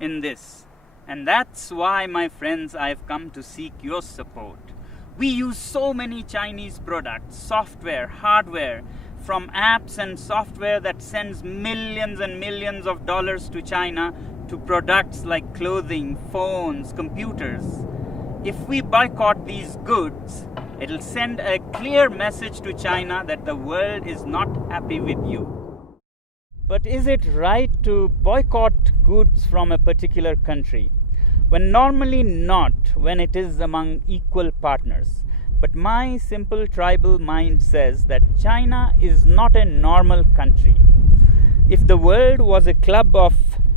in this. And that's why, my friends, I've come to seek your support. We use so many Chinese products, software, hardware, from apps and software that sends millions and millions of dollars to China to products like clothing, phones, computers. If we boycott these goods, it'll send a clear message to China that the world is not happy with you. But is it right to boycott goods from a particular country? When normally not, when it is among equal partners. But my simple tribal mind says that China is not a normal country. If the world was a club of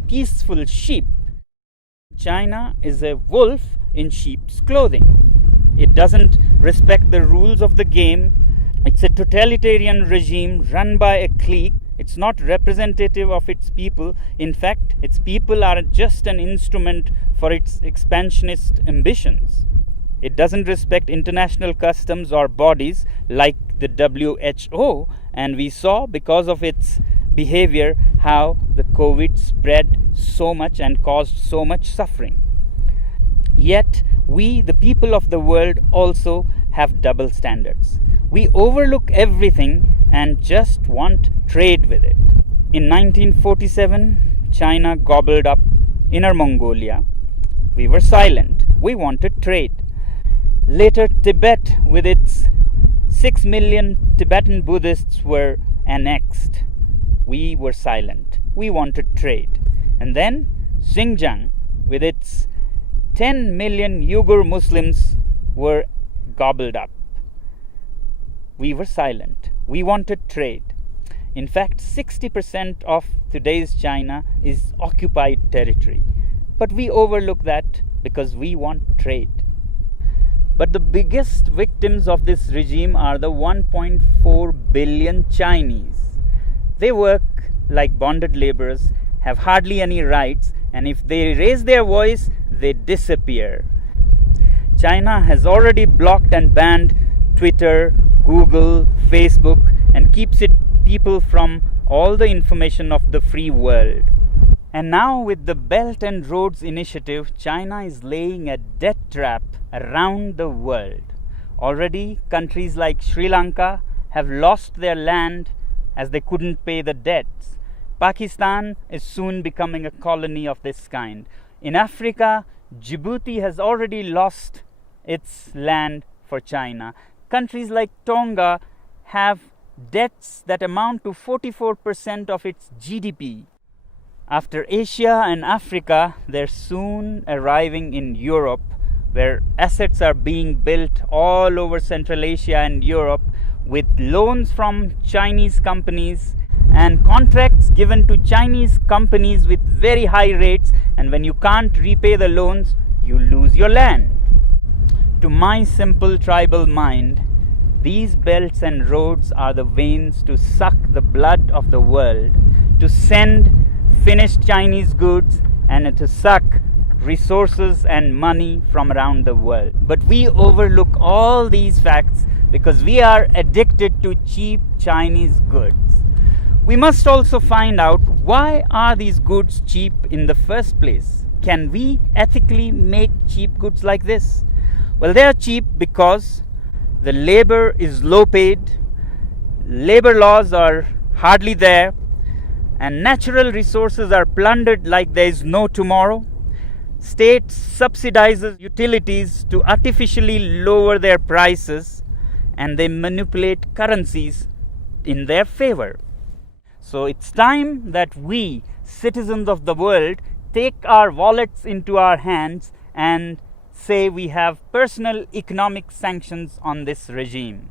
peaceful sheep, China is a wolf in sheep's clothing. It doesn't respect the rules of the game. It's a totalitarian regime run by a clique. It's not representative of its people. In fact, its people are just an instrument for its expansionist ambitions. It doesn't respect international customs or bodies like the WHO, and we saw because of its behavior how the COVID spread so much and caused so much suffering. Yet, we, the people of the world, also have double standards. We overlook everything and just want trade with it. In 1947, China gobbled up Inner Mongolia. We were silent. We wanted trade. Later, Tibet, with its 6 million Tibetan Buddhists, were annexed. We were silent. We wanted trade. And then Xinjiang, with its 10 million Uyghur Muslims, were gobbled up. We were silent. We wanted trade. In fact, 60% of today's China is occupied territory. But we overlook that because we want trade. But the biggest victims of this regime are the 1.4 billion Chinese. They work like bonded laborers, have hardly any rights, and if they raise their voice, they disappear. China has already blocked and banned Twitter, Google, Facebook, and keeps its people from all the information of the free world. And now with the Belt and Roads Initiative, China is laying a debt trap around the world. Already, countries like Sri Lanka have lost their land as they couldn't pay the debts. Pakistan is soon becoming a colony of this kind. In Africa, Djibouti has already lost its land for China. Countries like Tonga have debts that amount to 44% of its GDP. After Asia and Africa, they're soon arriving in Europe, where assets are being built all over Central Asia and Europe with loans from Chinese companies and contracts given to Chinese companies with very high rates, and when you can't repay the loans, you lose your land. To my simple tribal mind, these belts and roads are the veins to suck the blood of the world, to send finished Chinese goods and to suck resources and money from around the world. But we overlook all these facts because we are addicted to cheap Chinese goods. We must also find out, why are these goods cheap in the first place? Can we ethically make cheap goods like this? Well, they are cheap because the labor is low paid, labor laws are hardly there, and natural resources are plundered like there is no tomorrow. State subsidizes utilities to artificially lower their prices, and they manipulate currencies in their favor. So it's time that we, citizens of the world, take our wallets into our hands and say we have personal economic sanctions on this regime.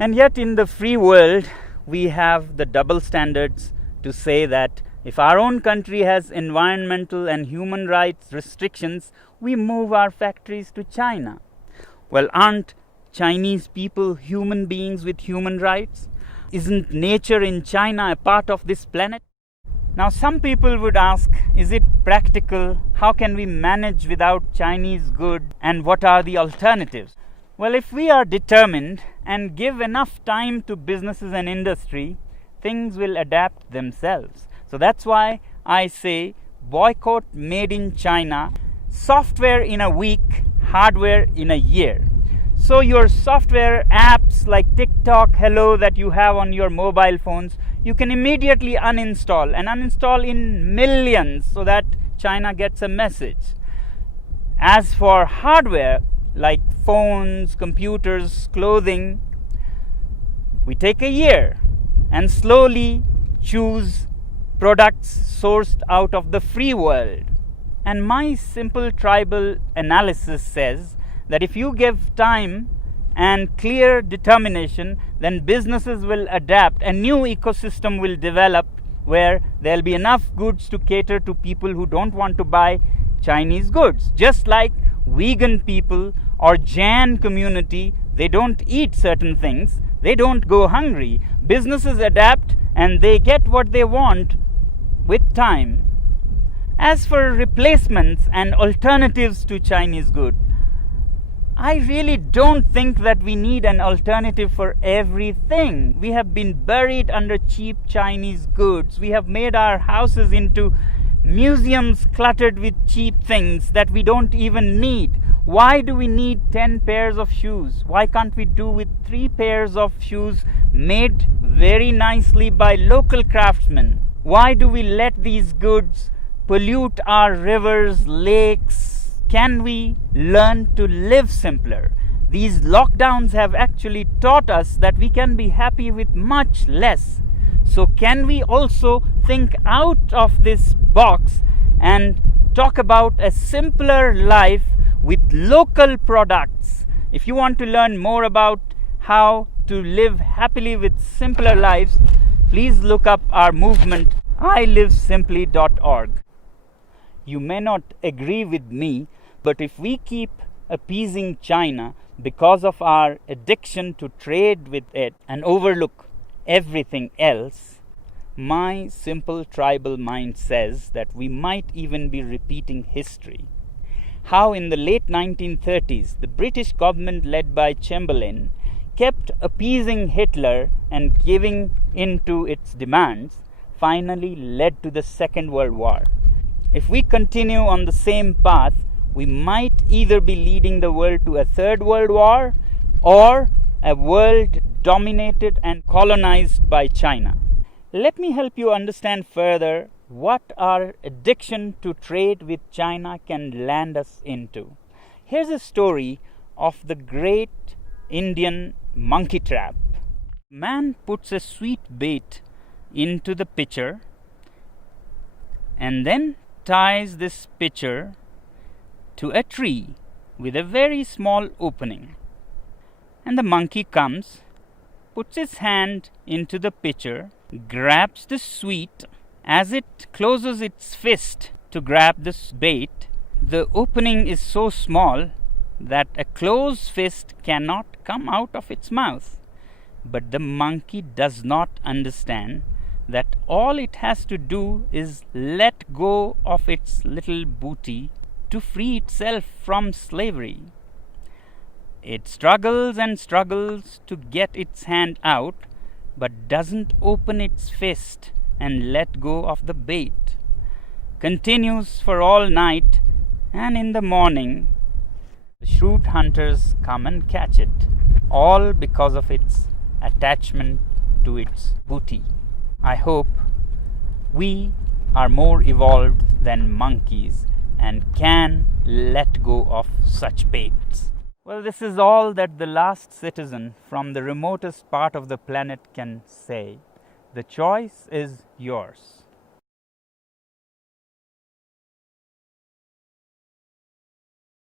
And yet in the free world, we have the double standards to say that if our own country has environmental and human rights restrictions, we move our factories to China. Well, aren't Chinese people human beings with human rights? Isn't nature in China a part of this planet? Now, some people would ask, is it practical? How can we manage without Chinese goods? And what are the alternatives? Well, if we are determined and give enough time to businesses and industry, things will adapt themselves. So that's why I say Boycott Made in China, software in a week, hardware in a year. So your software apps like TikTok, Hello that you have on your mobile phones, you can immediately uninstall and uninstall in millions so that China gets a message. As for hardware like phones, computers, clothing, we take a year and slowly choose products sourced out of the free world. And my simple tribal analysis says that if you give time and clear determination, then businesses will adapt. A new ecosystem will develop where there'll be enough goods to cater to people who don't want to buy Chinese goods. Just like vegan people or Jain community, they don't eat certain things, they don't go hungry. Businesses adapt and they get what they want with time. As for replacements and alternatives to Chinese good, I really don't think that we need an alternative for everything. We have been buried under cheap Chinese goods. We have made our houses into museums cluttered with cheap things that we don't even need. Why do we need 10 pairs of shoes? Why can't we do with 3 pairs of shoes made very nicely by local craftsmen? Why do we let these goods pollute our rivers, lakes? Can we learn to live simpler? These lockdowns have actually taught us that we can be happy with much less. So can we also think out of this box and talk about a simpler life with local products? If you want to learn more about how to live happily with simpler lives, please look up our movement ilivesimply.org. You may not agree with me, but if we keep appeasing China because of our addiction to trade with it and overlook everything else, my simple tribal mind says that we might even be repeating history. How in the late 1930s, the British government led by Chamberlain kept appeasing Hitler and giving in to its demands finally led to the Second World War. If we continue on the same path, we might either be leading the world to a Third World War or a world dominated and colonized by China. Let me help you understand further what our addiction to trade with China can land us into. Here's a story of the great Indian monkey trap. Man puts a sweet bait into the pitcher and then ties this pitcher to a tree with a very small opening. And the monkey comes, puts his hand into the pitcher, grabs the sweet. As it closes its fist to grab this bait, the opening is so small that a closed fist cannot come out of its mouth. But the monkey does not understand that all it has to do is let go of its little booty to free itself from slavery. It struggles and struggles to get its hand out, but doesn't open its fist and let go of the bait. Continues for all night, and in the morning, the shrewd hunters come and catch it, all because of its attachment to its booty. I hope we are more evolved than monkeys and can let go of such baits. Well, this is all that the last citizen from the remotest part of the planet can say. The choice is yours.